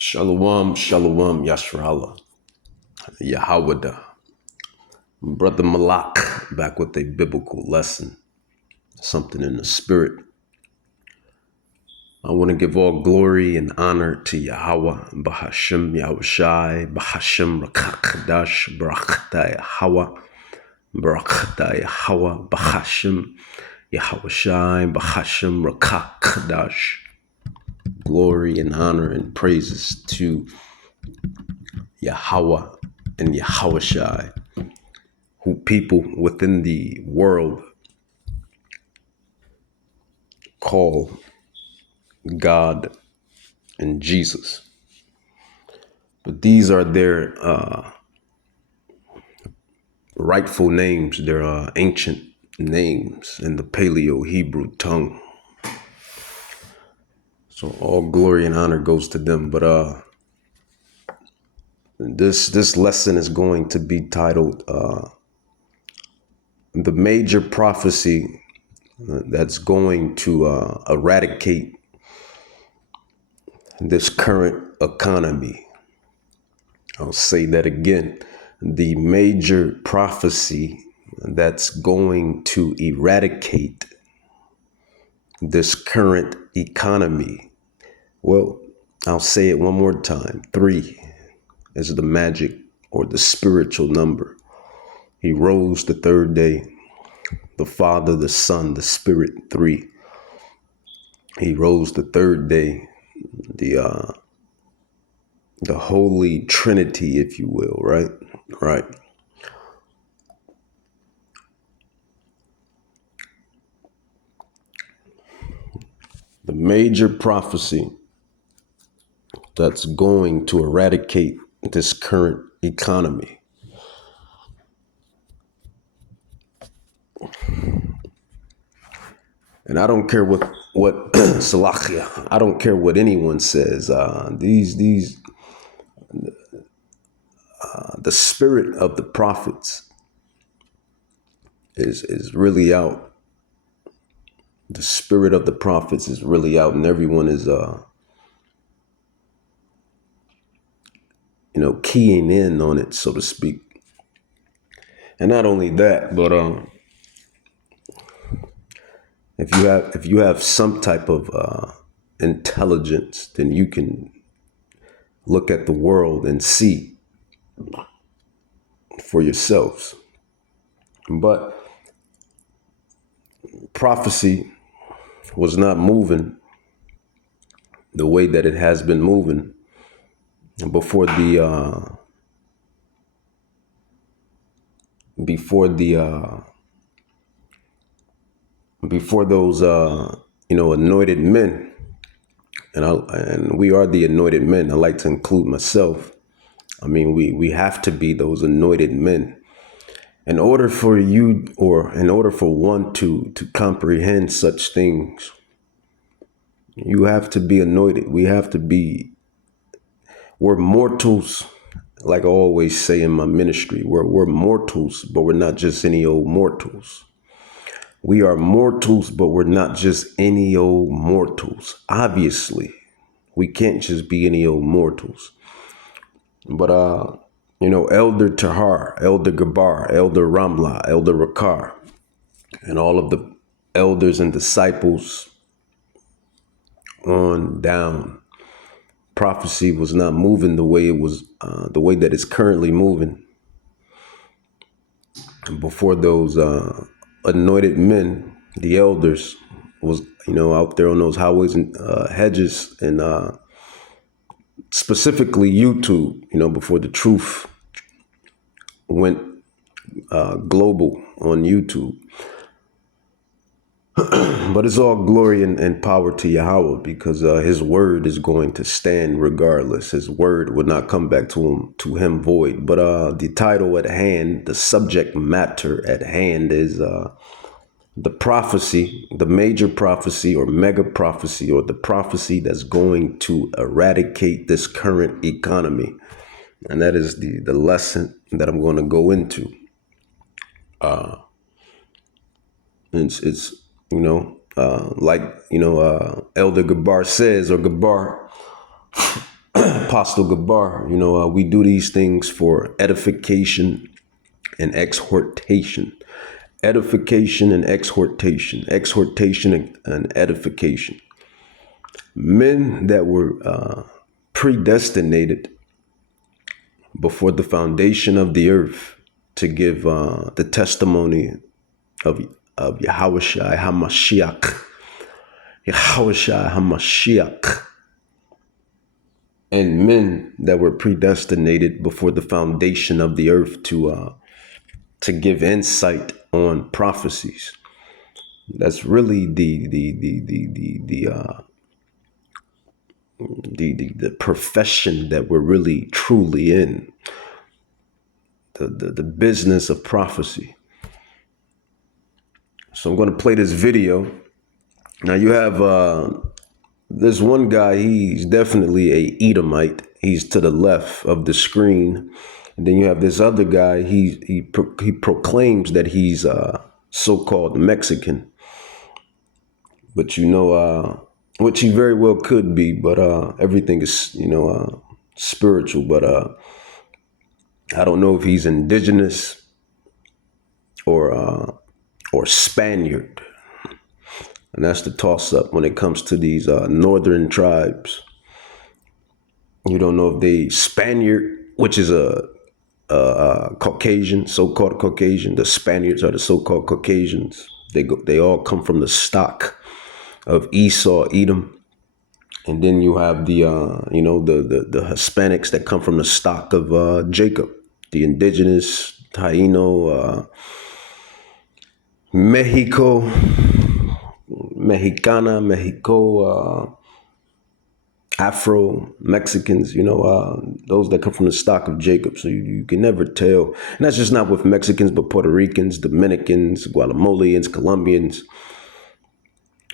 Shalom, shalom, Yashrala, Yahawada. Brother Malak back with a biblical lesson, something in the spirit. I want to give all glory and honor to Yahweh, Bahashim Yahushai, Bahashim Rakakadash, Barakata Yahweh, Barakata Yahweh, Bahashim Yahushai, Bahashim Rakakadash. Glory and honor and praises to Yahweh and Yahushai, who people within the world call God and Jesus. But these are their rightful names, their ancient names in the Paleo Hebrew tongue. So all glory and honor goes to them. But this lesson is going to be titled The Major Prophecy That's Going to Eradicate This Current Economy. I'll say that again. The major prophecy that's going to eradicate this current economy. Well, I'll say it one more time. 3 is the magic or the spiritual number. He rose the third day. The Father, the Son, the Spirit, 3. He rose the third day. The Holy Trinity, if you will, right? Right. The major prophecy that's going to eradicate this current economy. And I don't care what Salakia, I don't care what anyone says. The spirit of the prophets is really out. The spirit of the prophets is really out, and everyone is keying in on it, so to speak. And not only that, but if you have some type of intelligence, then you can look at the world and see for yourselves. But prophecy was not moving the way that it has been moving before those anointed men, and we are the anointed men. I like to include myself. I mean, we have to be those anointed men. In order for you, or in order for one to comprehend such things, you have to be anointed. We're mortals. Like I always say in my ministry, we're mortals, but we're not just any old mortals. We are mortals, but we're not just any old mortals. Obviously, we can't just be any old mortals. But Elder Tahar, Elder Gabar, Elder Ramla, Elder Rakar, and all of the elders and disciples on down, prophecy was not moving the way it was, the way that it's currently moving. And before those anointed men, the elders, was out there on those highways and hedges, and specifically YouTube, before the truth went global on YouTube. But it's all glory and power to Yahweh, because his word is going to stand regardless. His word would not come back to him void. But the title at hand, the subject matter at hand, is the prophecy, the major prophecy or mega prophecy, or the prophecy that's going to eradicate this current economy. And that is the lesson that I'm going to go into. It's Elder Gabar says, or Gabar, Apostle Gabar, we do these things for edification and exhortation. Edification and exhortation. Exhortation and edification. Men that were predestinated before the foundation of the earth to give the testimony of Yahushua HaMashiach. Yahushua HaMashiach. And men that were predestinated before the foundation of the earth to give insight on prophecies. That's really the profession that we're really truly in. The business of prophecy. So I'm going to play this video. Now you have this one guy. He's definitely a Edomite. He's to the left of the screen. And then you have this other guy. He proclaims that he's so-called Mexican, but which he very well could be. But everything is spiritual. But I don't know if he's indigenous or Spaniard. And that's the toss-up when it comes to these northern tribes. You don't know if they Spaniard, which is a Caucasian, so-called Caucasian. The Spaniards are the so-called Caucasians. They all come from the stock of Esau, Edom. And then you have the Hispanics that come from the stock of Jacob, the indigenous, Taino, Mexicana, Mexico, Afro Mexicans, those that come from the stock of Jacob. So you can never tell. And that's just not with Mexicans, but Puerto Ricans, Dominicans, Guatemalans, Colombians,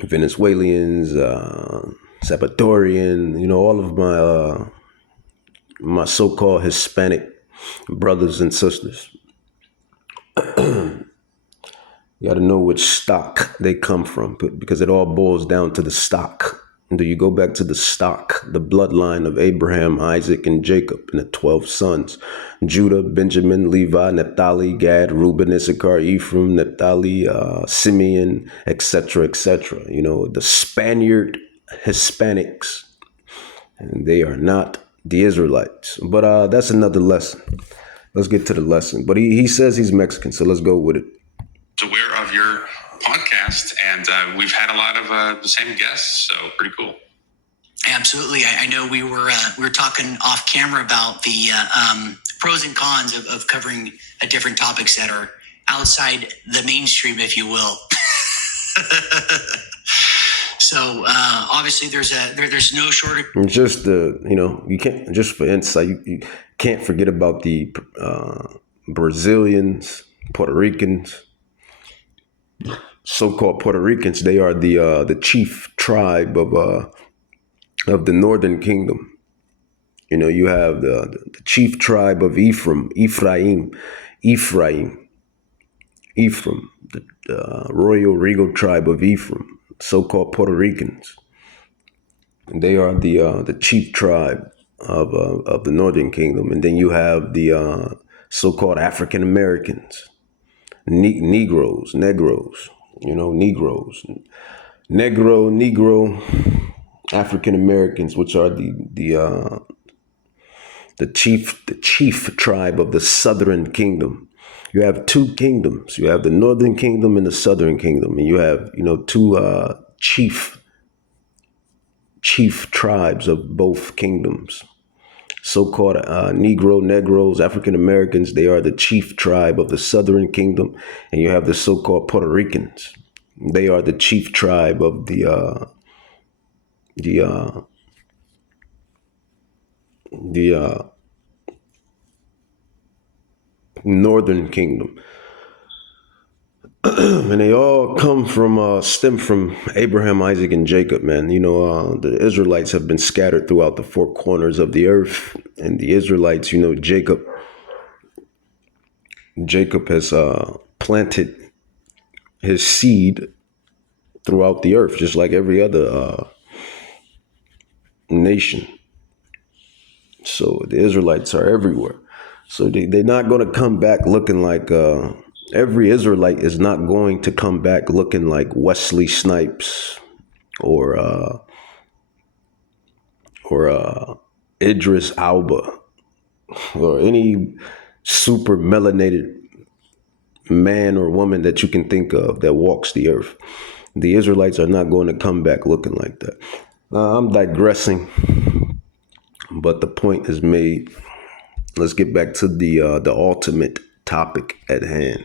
Venezuelans, Salvadorian, all of my so-called Hispanic brothers and sisters. You got to know which stock they come from, because it all boils down to the stock. Do you go back to the stock, the bloodline of Abraham, Isaac, and Jacob, and the 12 sons? Judah, Benjamin, Levi, Naphtali, Gad, Reuben, Issachar, Ephraim, Naphtali, Simeon, etc., etc. The Spaniard Hispanics, and they are not the Israelites. But that's another lesson. Let's get to the lesson. But he says he's Mexican, so let's go with it. Aware of your podcast, and we've had a lot of the same guests, so pretty cool. Absolutely. I know we were talking off camera about the pros and cons of covering different topics that are outside the mainstream, if you will. So obviously there's no shortage. Just you can't, just for insight, you can't forget about the Brazilians, Puerto Ricans. So-called Puerto Ricans, they are the chief tribe of the Northern Kingdom. You have the chief tribe of Ephraim, the royal regal tribe of Ephraim, so-called Puerto Ricans. They are the chief tribe of the Northern Kingdom, and then you have the so-called African Americans, Negroes. Negroes, Negro, African Americans, which are the chief tribe of the Southern Kingdom. You have two kingdoms. You have the Northern Kingdom and the Southern Kingdom, and you have two chief tribes of both kingdoms. So-called Negroes, African Americans, they are the chief tribe of the Southern Kingdom. And you have the so-called Puerto Ricans. They are the chief tribe of the Northern Kingdom. And they all stem from Abraham, Isaac, and Jacob, man. The Israelites have been scattered throughout the four corners of the earth. And the Israelites, Jacob has planted his seed throughout the earth, just like every other nation. So the Israelites are everywhere. So they're not going to come back looking like, every Israelite is not going to come back looking like Wesley Snipes or Idris Alba or any super melanated man or woman that you can think of that walks the earth. The Israelites are not going to come back looking like that. I'm digressing, but the point is made. Let's get back to the ultimate topic at hand.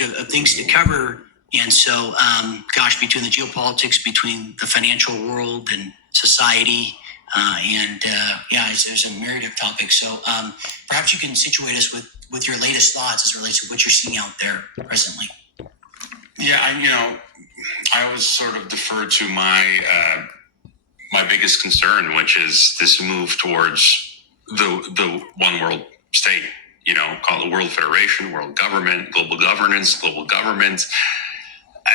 Of things to cover. And so, between the geopolitics, between the financial world and society, there's a myriad of topics. So perhaps you can situate us with your latest thoughts as it relates to what you're seeing out there presently. Yeah, I always sort of defer to my biggest concern, which is this move towards the one world state. Call it the World Federation, world government, global governance, global government,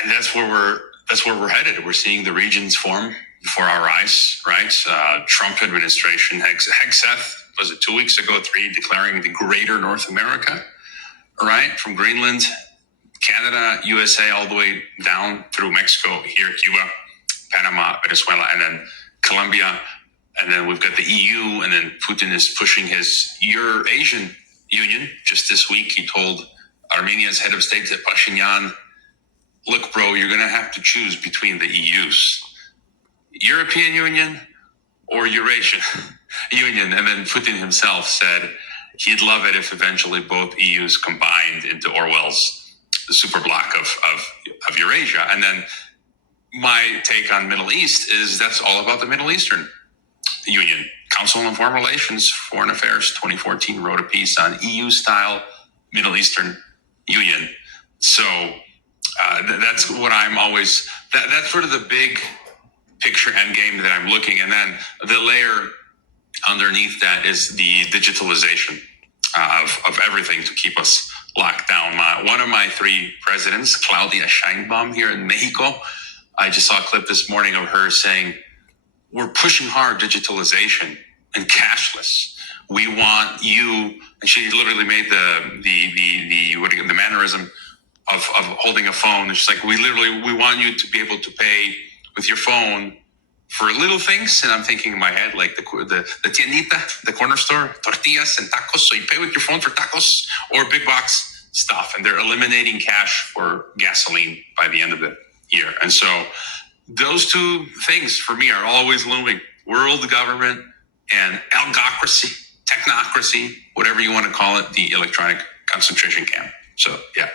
and that's where we're headed. We're seeing the regions form before our eyes, right? Trump administration, Hegseth, was it 2 weeks ago, 3, declaring the Greater North America, right, from Greenland, Canada, USA, all the way down through Mexico, here, Cuba, Panama, Venezuela, and then Colombia, and then we've got the EU, and then Putin is pushing his Eurasian Union. Just this week, he told Armenia's head of state, Pashinyan, look, bro, you're going to have to choose between the EUs, European Union or Eurasian Union. And then Putin himself said he'd love it if eventually both EUs combined into Orwell's super bloc of Eurasia. And then my take on Middle East is that's all about the Middle Eastern Union. Council on Foreign Relations, Foreign Affairs 2014 wrote a piece on EU-style Middle Eastern Union. So that's what I'm always, that's sort of the big picture end game that I'm looking. And then the layer underneath that is the digitalization of everything to keep us locked down. One of my 3 presidents, Claudia Sheinbaum here in Mexico, I just saw a clip this morning of her saying, we're pushing hard digitalization and cashless. We want you, and she literally made the mannerism of holding a phone. She's like, we want you to be able to pay with your phone for little things. And I'm thinking in my head, like the tiendita, the corner store, tortillas and tacos. So you pay with your phone for tacos or big box stuff. And they're eliminating cash for gasoline by the end of the year. And so those 2 things for me are always looming: world government and algocracy, technocracy, whatever you want to call it, the electronic concentration camp. So, yeah.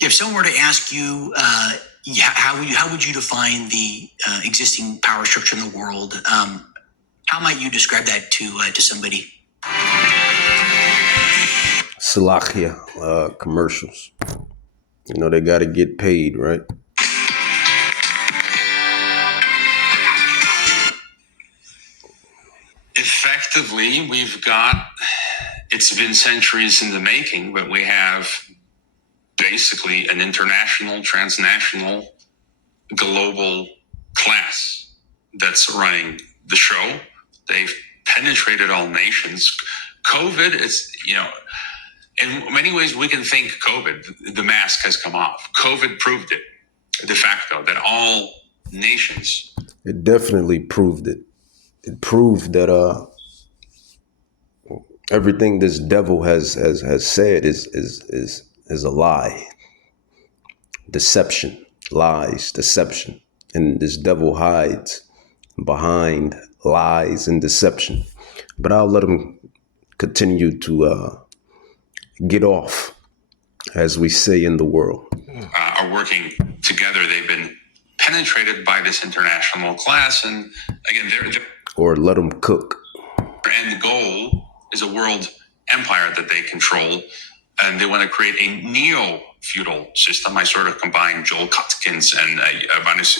If someone were to ask you, how would you define the existing power structure in the world? How might you describe that to somebody? Salachia, commercials. They got to get paid, right? Effectively, it's been centuries in the making, but we have basically an international, transnational, global class that's running the show. They've penetrated all nations. COVID is, in many ways we can thank COVID. The mask has come off. COVID proved it de facto that all nations. It definitely proved it. It proved that everything this devil has said is a lie. Deception, lies, deception. And this devil hides behind lies and deception. But I'll let him continue to get off, as we say in the world. Are working together. They've been penetrated by this international class. And again, or let them cook. Their end goal is a world empire that they control. And they want to create a neo-feudal system. I sort of combine Joel Kotkins and Yanis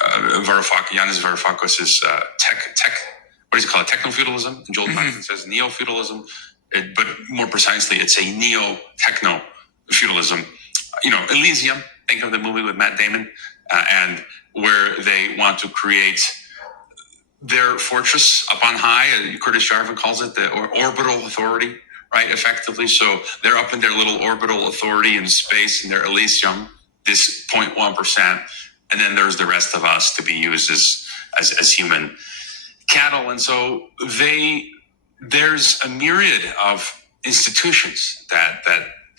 Varoufakis' what does he call it? Techno-feudalism. And Joel Kotkins says neo-feudalism. But more precisely, it's a neo-techno-feudalism. Elysium, think of the movie with Matt Damon, and where they want to create their fortress up on high. Curtis Jarvin calls it the orbital authority, right? Effectively. So they're up in their little orbital authority in space, and they're Elysium, this 0.1%. And then there's the rest of us to be used as human cattle. And so there's a myriad of institutions that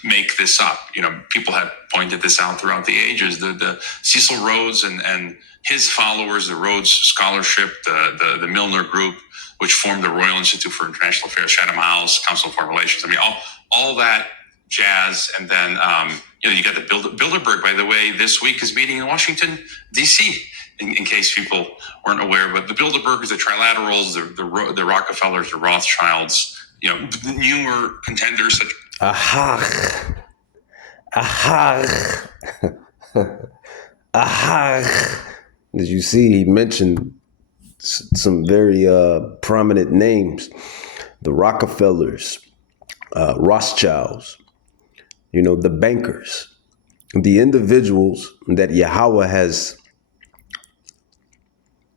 make this up. People have pointed this out throughout the ages. The Cecil Rhodes and his followers, the Rhodes Scholarship, the Milner Group, which formed the Royal Institute for International Affairs, Chatham House, Council of Foreign Relations. I mean, all that jazz. And then you got the Bilderberg, by the way, this week is meeting in Washington, D.C., in case people weren't aware. But the Bilderbergers, the Trilaterals, the Rockefellers, the Rothschilds, the newer contenders such. Aha. As you see, he mentioned some very prominent names: the Rockefellers, Rothschilds, the bankers, the individuals that Yahweh has,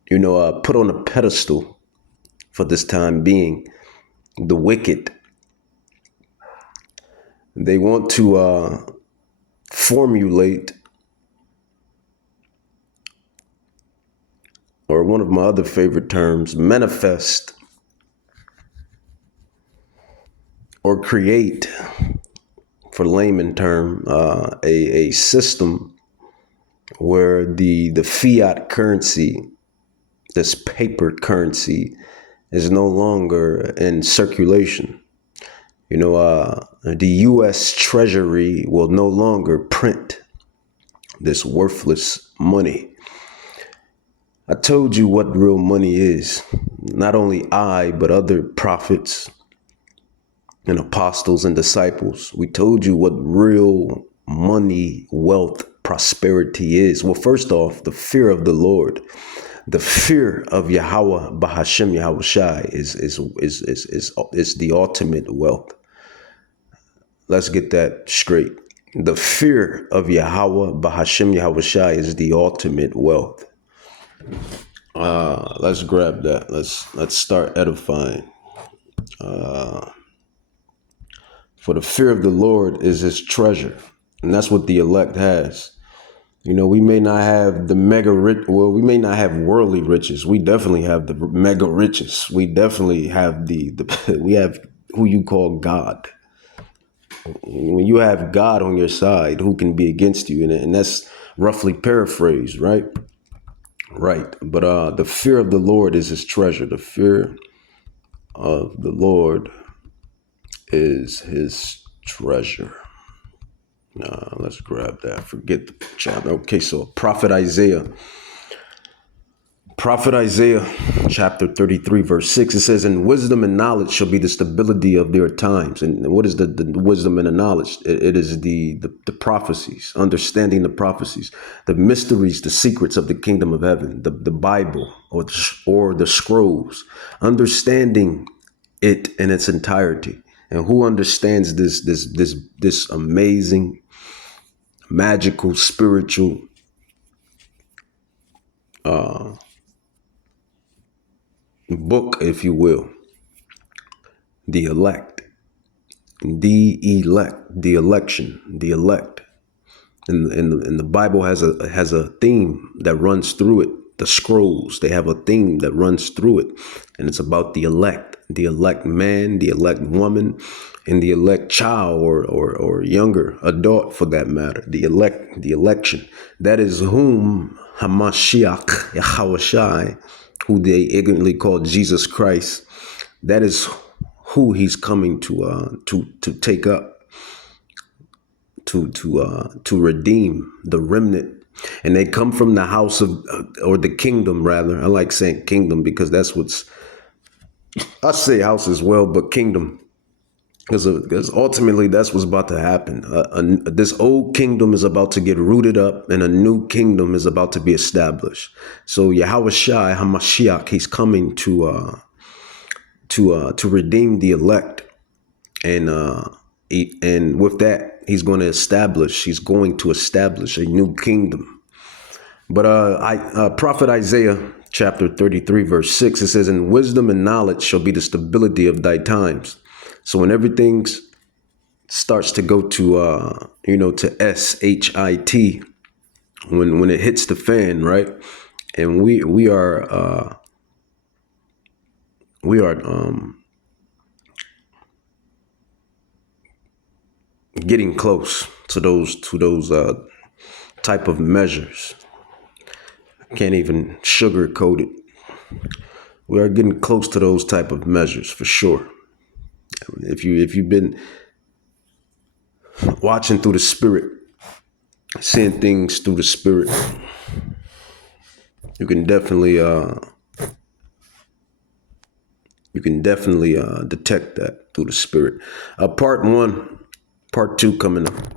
put on a pedestal for this time being, the wicked. They want to formulate, or one of my other favorite terms, manifest or create, for layman term, a system where the fiat currency, this paper currency, is no longer in circulation. The U.S. Treasury will no longer print this worthless money. I told you what real money is. Not only I, but other prophets and apostles and disciples. We told you what real money, wealth, prosperity is. Well, first off, the fear of the Lord. The fear of Yahweh Bahashem Yahweh Shai is the ultimate wealth. Let's get that straight. The fear of Yahweh Bahashem Yahweh Shai is the ultimate wealth. Let's grab that. Let's start edifying. For the fear of the Lord is his treasure, and that's what the elect has. We may not have the mega rich. Well, we may not have worldly riches. We definitely have the mega riches. We definitely have we have who you call God. When you have God on your side, who can be against you? And that's roughly paraphrased, right? Right. But the fear of the Lord is his treasure. The fear of the Lord is his treasure. Let's grab that. Forget the chapter. Okay, so Prophet Isaiah chapter 33, verse 6, it says, "And wisdom and knowledge shall be the stability of their times." And what is the wisdom and the knowledge? It is the prophecies, understanding the prophecies, the mysteries, the secrets of the kingdom of heaven, the Bible or the scrolls, understanding it in its entirety. And who understands this amazing, magical, spiritual book, if you will? The elect, the election, the elect. And the Bible has a theme that runs through it. The scrolls, they have a theme that runs through it, and it's about the elect man, the elect woman, and the elect child or younger adult, for that matter. The election. That is whom Hamashiach Yahweh Shai, who they ignorantly call Jesus Christ, that is who he's coming to take up, to redeem the remnant. And they come from the house of, or the kingdom, rather. I like saying kingdom because that's I say house as well, but kingdom. Because ultimately that's what's about to happen. This old kingdom is about to get rooted up and a new kingdom is about to be established. So Yahweh Shai, Hamashiach, he's coming to redeem the elect. And with that, he's going to establish a new kingdom. But Prophet Isaiah chapter 33, verse 6, it says, "And wisdom and knowledge shall be the stability of thy times." So when everything starts to go to, to SHIT, when it hits the fan, right? And we are getting close to those type of measures. I can't even sugarcoat it. We are getting close to those type of measures for sure. If you've been watching through the spirit, seeing things through the spirit, you can definitely detect that through the spirit. Part 1, part 2 coming up.